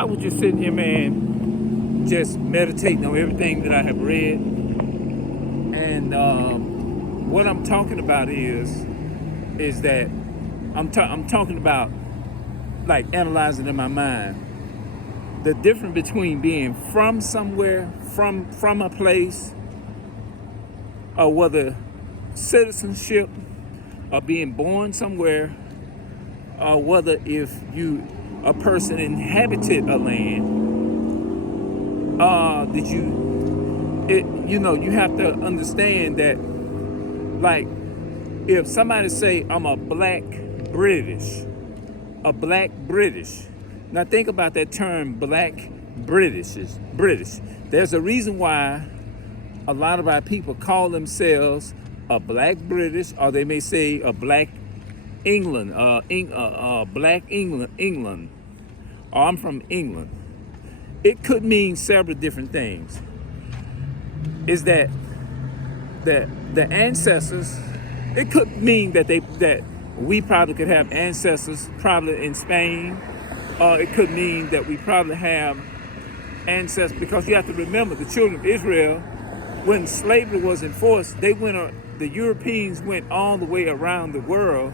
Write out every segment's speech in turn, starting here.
I was just sitting here, man, just meditating on everything that I have read. And what I'm talking about is that I'm talking about like analyzing in my mind the difference between being from somewhere, from a place, or whether citizenship or being born somewhere, or whether if you a person inhabited a land, did you have to understand that, like, if somebody say I'm a black British. Now think about that term, black British. There's a reason why a lot of our people call themselves a black British, or they may say a black England, black England, or I'm from England. It could mean several different things. Is that the ancestors? It could mean that we probably could have ancestors probably in Spain, or it could mean that we probably have ancestors, because you have to remember the children of Israel, when slavery was enforced, the Europeans went all the way around the world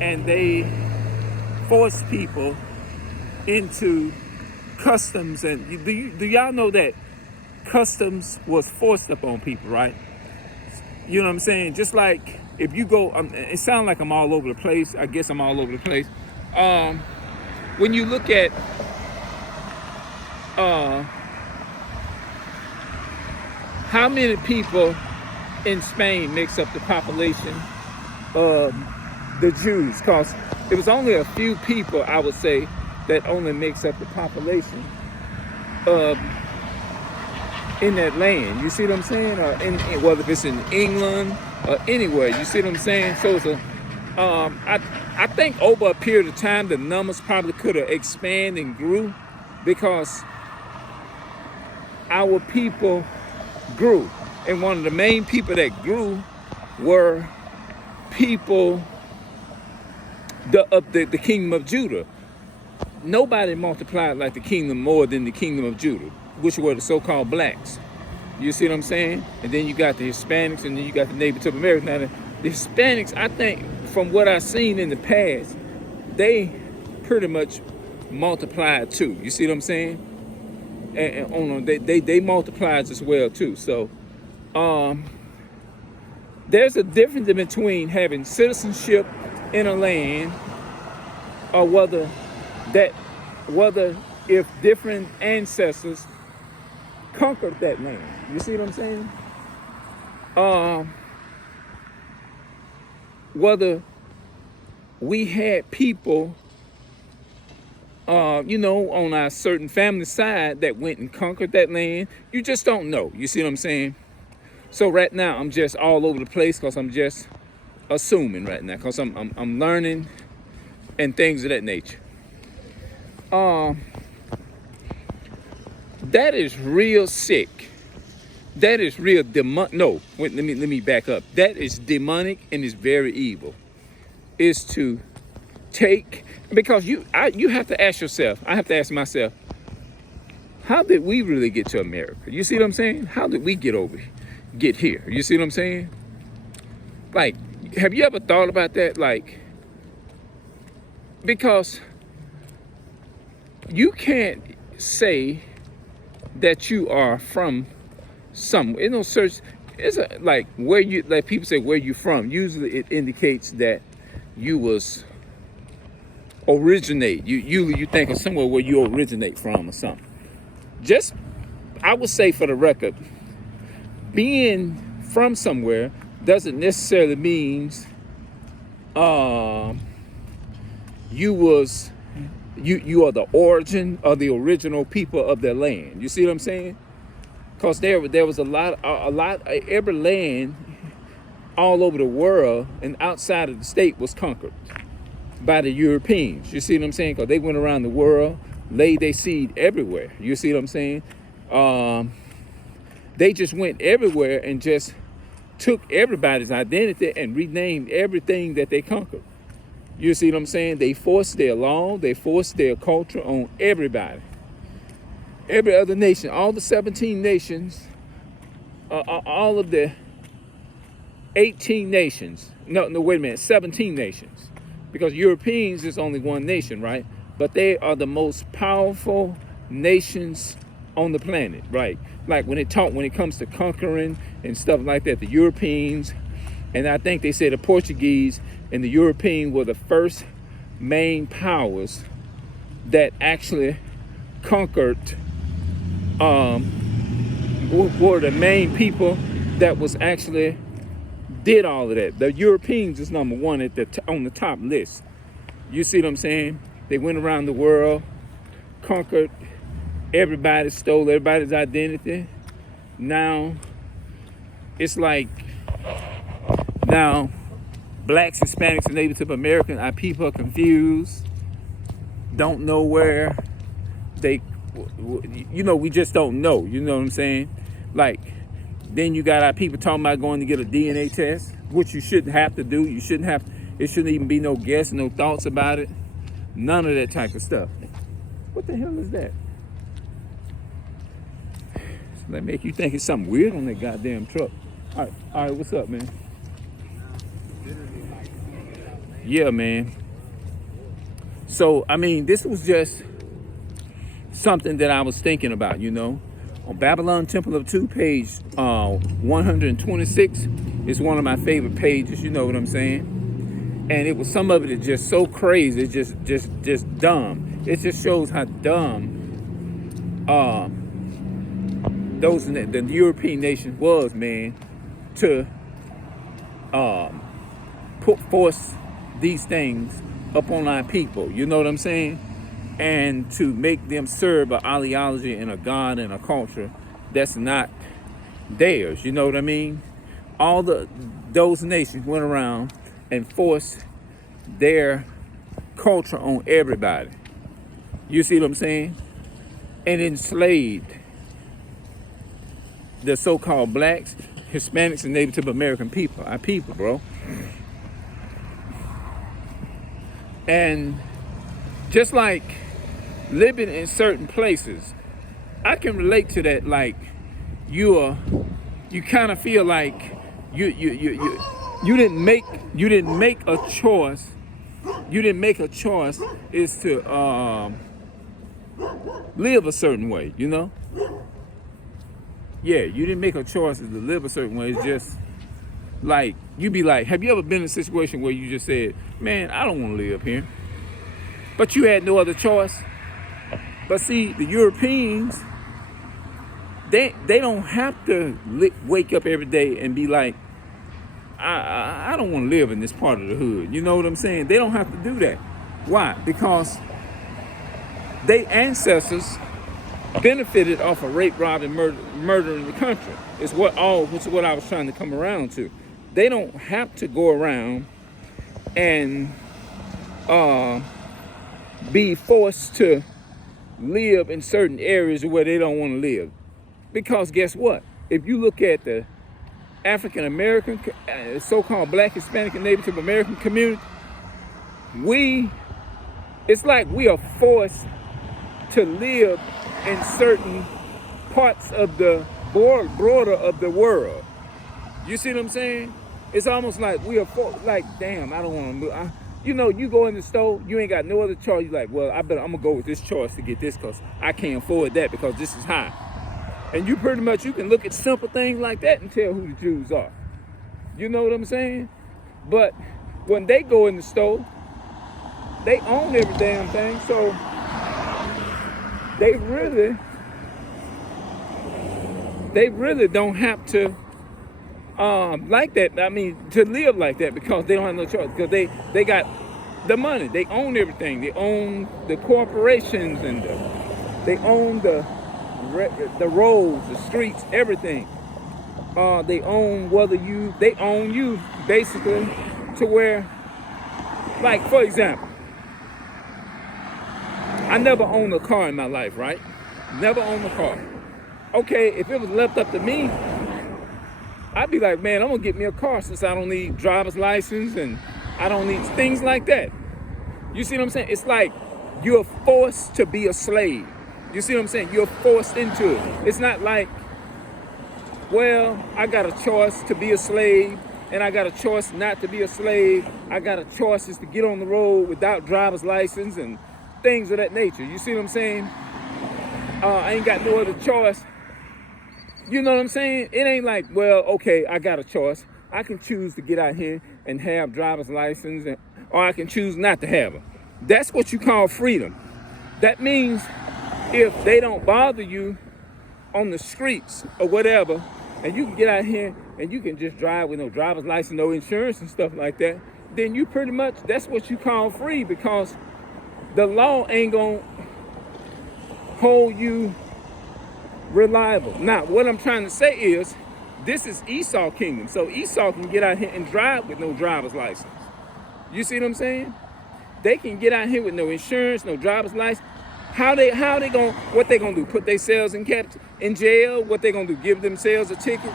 and they forced people into customs. And do y'all know that customs was forced upon people, right? You know what I'm saying? Just like if you go, it sounds like I'm all over the place. I guess I'm all over the place. When you look at how many people in Spain makes up the population of the Jews, because it was only a few people, I would say, that only makes up the population in that land. You see what I'm saying? Whether if it's in England or anywhere, you see what I'm saying? So it's I think over a period of time, the numbers probably could have expanded and grew, because our people grew. And one of the main people that grew were people of the kingdom of Judah. Nobody multiplied like the kingdom more than the kingdom of Judah, which were the so-called blacks. You see what I'm saying? And then you got the Hispanics, and then you got the Native Americans. Now, the Hispanics, I think, from what I've seen in the past, they pretty much multiplied too. You see what I'm saying? And they multiplied as well too. So there's a difference between having citizenship in a land, or whether if different ancestors conquered that land. You see what I'm saying? Whether we had people, on our certain family side that went and conquered that land, you just don't know. You see what I'm saying? So right now, I'm just all over the place, because I'm just assuming right now, because I'm learning and things of that nature. That is real sick. That is real demonic. No, wait, let me back up. That is demonic and is very evil. Is to take, because you have to ask yourself. I have to ask myself, how did we really get to America? You see what I'm saying? How did we get here? You see what I'm saying? Like, have you ever thought about that? Like, because you can't say that you are from somewhere. It's no search. It's like where you, like people say, where you from. Usually it indicates that you was originate. You think of somewhere where you originate from or something. Just, I would say for the record, being from somewhere doesn't necessarily means you are the origin or the original people of their land. You see what I'm saying? Because there was a lot, every land all over the world and outside of the state was conquered by the Europeans. You see what I'm saying? Because they went around the world, laid their seed everywhere. You see what I'm saying? They just went everywhere and just took everybody's identity and renamed everything that they conquered. You see what I'm saying? They forced their law, they forced their culture on everybody. Every other nation, all the 17 nations, all of the 18 nations. No, wait a minute, 17 nations. Because Europeans is only one nation, right? But they are the most powerful nations on the planet, right? Like when it comes to conquering and stuff like that, the Europeans, and I think they say the Portuguese and the European were the first main powers that actually conquered, were the main people that was actually did all of that. The Europeans is number one on the top list. You see what I'm saying? They went around the world, conquered everybody, stole everybody's identity. Now, it's like, now, blacks, Hispanics, and Native American, our people are confused, don't know where they, we just don't know, you know what I'm saying? Like, then you got our people talking about going to get a DNA test, which you shouldn't have to do. It shouldn't even be no guess, no thoughts about it. None of that type of stuff. What the hell is that? That make you think it's something weird on that goddamn truck. All right, what's up, man? Yeah, man. So, I mean, this was just something that I was thinking about, On Babylon Temple of Two, page 126 is one of my favorite pages, you know what I'm saying? And it was, some of it is just so crazy, it's just dumb. It just shows how dumb the European nation was, man, to force these things upon our people, you know what I'm saying? And to make them serve an ideology and a god and a culture that's not theirs, you know what I mean? Those nations went around and forced their culture on everybody. You see what I'm saying? And enslaved the so-called blacks, Hispanics, and Native American people, our people, bro. And just like living in certain places, I can relate to that. Like you kind of feel like you didn't make a choice. You didn't make a choice is to live a certain way, Yeah, you didn't make a choice to live a certain way. It's just like, you be like, have you ever been in a situation where you just said, man, I don't want to live here, but you had no other choice? But see, the Europeans, they don't have to wake up every day and be like, I don't want to live in this part of the hood. You know what I'm saying? They don't have to do that. Why? Because their ancestors benefited off of rape, rob, and murder in the country. Which is what I was trying to come around to. They don't have to go around and be forced to live in certain areas where they don't want to live. Because guess what? If you look at the African American, so-called Black, Hispanic, and Native American community, it's like we are forced to live in certain parts of the border of the world. You see what I'm saying? It's almost like we are like, damn, I don't want to move. You go in the store, you ain't got no other choice. You're like, well, I'm gonna go with this choice to get this because I can't afford that because this is high. And you can look at simple things like that and tell who the Jews are. You know what I'm saying? But when they go in the store, they own every damn thing. So they really don't have to like that. I mean, to live like that because they don't have no choice. Because they got the money. They own everything. They own the corporations and they own the roads, the streets, everything. They own you basically to where, like, for example, I never owned a car in my life, right? Never owned a car. Okay, if it was left up to me, I'd be like, man, I'm gonna get me a car since I don't need driver's license and I don't need things like that. You see what I'm saying? It's like you're forced to be a slave. You see what I'm saying? You're forced into it. It's not like, well, I got a choice to be a slave and I got a choice not to be a slave. I got a choice is to get on the road without driver's license and things of that nature. You see what I'm saying? I ain't got no other choice. You know what I'm saying? It ain't like, well, okay, I got a choice. I can choose to get out here and have driver's license, or I can choose not to have them. That's what you call freedom. That means if they don't bother you on the streets or whatever, and you can get out here and you can just drive with no driver's license, no insurance and stuff like that, then you pretty much, that's what you call free, because the law ain't gonna hold you reliable. Now, what I'm trying to say is, this is Esau kingdom. So Esau can get out here and drive with no driver's license. You see what I'm saying? They can get out here with no insurance, no driver's license. How they gonna, what they gonna do? Put themselves in jail? What they gonna do? Give themselves a ticket?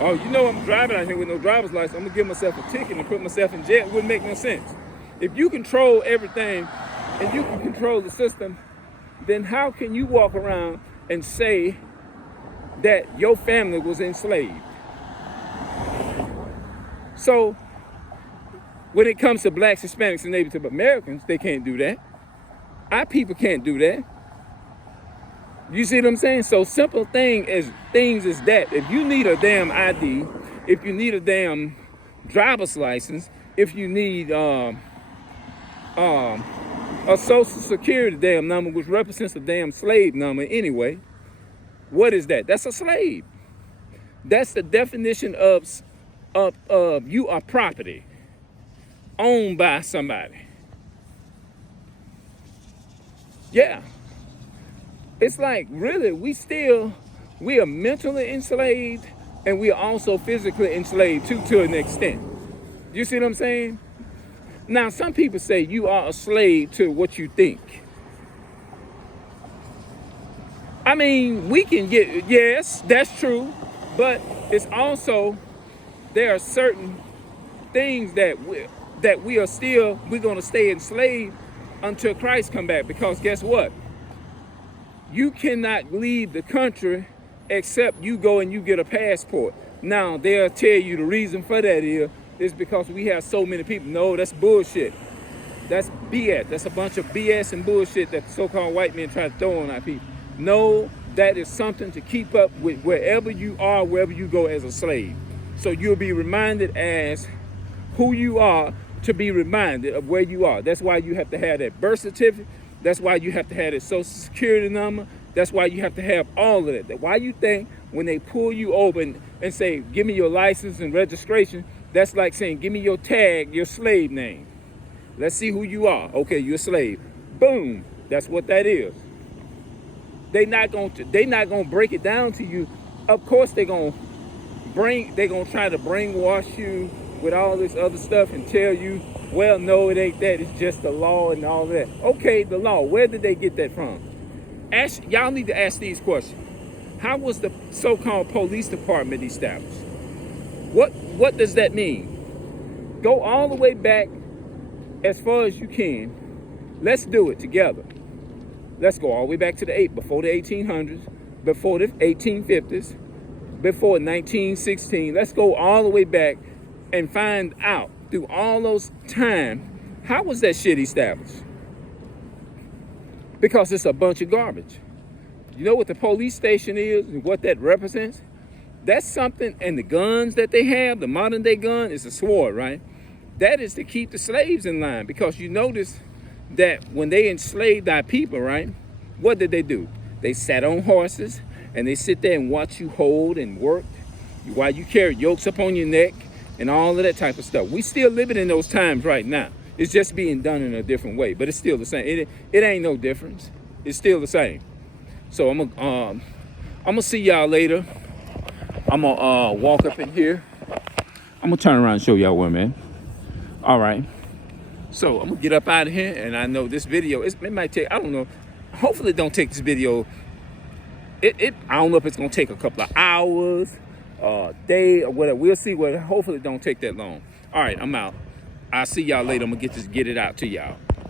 Oh, you know, I'm driving out here with no driver's license. I'm gonna give myself a ticket and put myself in jail. It wouldn't make no sense. If you control everything and you can control the system, then how can you walk around and say that your family was enslaved? So when it comes to blacks, Hispanics, and Native Americans, they can't do that. Our people can't do that. You see what I'm saying? So simple things is that if you need a damn ID, if you need a damn driver's license, if you need a social security damn number, which represents a damn slave number anyway, what is that? That's a slave. That's the definition of you are property owned by somebody. Yeah. It's like, really, we are mentally enslaved, and we are also physically enslaved too, to an extent. You see what I'm saying? Now, some people say you are a slave to what you think. I mean, we can get, yes, that's true, but it's also, there are certain things that we're going to stay enslaved until Christ come back, because guess what? You cannot leave the country except you go and you get a passport. Now, they'll tell you the reason for that is because we have so many people. No, that's bullshit. That's BS. That's a bunch of BS and bullshit that the so-called white men try to throw on our people. No, that is something to keep up with wherever you are, wherever you go as a slave. So you'll be reminded as who you are, to be reminded of where you are. That's why you have to have that birth certificate. That's why you have to have that social security number. That's why you have to have all of that. Why you think when they pull you over and say, give me your license and registration, that's like saying, give me your tag, your slave name. Let's see who you are. Okay, you're a slave. Boom. That's what that is. They not gonna break it down to you. Of course they're gonna try to brainwash you with all this other stuff and tell you, well, no, it ain't that. It's just the law and all that. Okay, the law. Where did they get that from? Y'all need to ask these questions. How was the so-called police department established? What does that mean? Go all the way back as far as you can. Let's do it together. Let's go all the way back to before the 1800s, before the 1850s, before 1916. Let's go all the way back and find out through all those time, how was that shit established? Because it's a bunch of garbage. You know what the police station is and what that represents? That's something, and the guns that they have, the modern day gun, is a sword, right? That is to keep the slaves in line, because you notice that when they enslaved our people, right, what did they do? They sat on horses, and they sit there and watch you hold and work while you carry yokes up on your neck and all of that type of stuff. We still living in those times right now. It's just being done in a different way, but it's still the same. It ain't no difference. It's still the same. So I'm gonna see y'all later. I'm gonna walk up in here. I'm gonna turn around and show y'all where I'm at. All right. So I'm gonna get up out of here, and I know this video, it might take, I don't know. Hopefully it don't take this video. I don't know if it's gonna take a couple of hours, day, or whatever. We'll see. Hopefully it don't take that long. All right, I'm out. I'll see y'all later. I'm gonna get it out to y'all.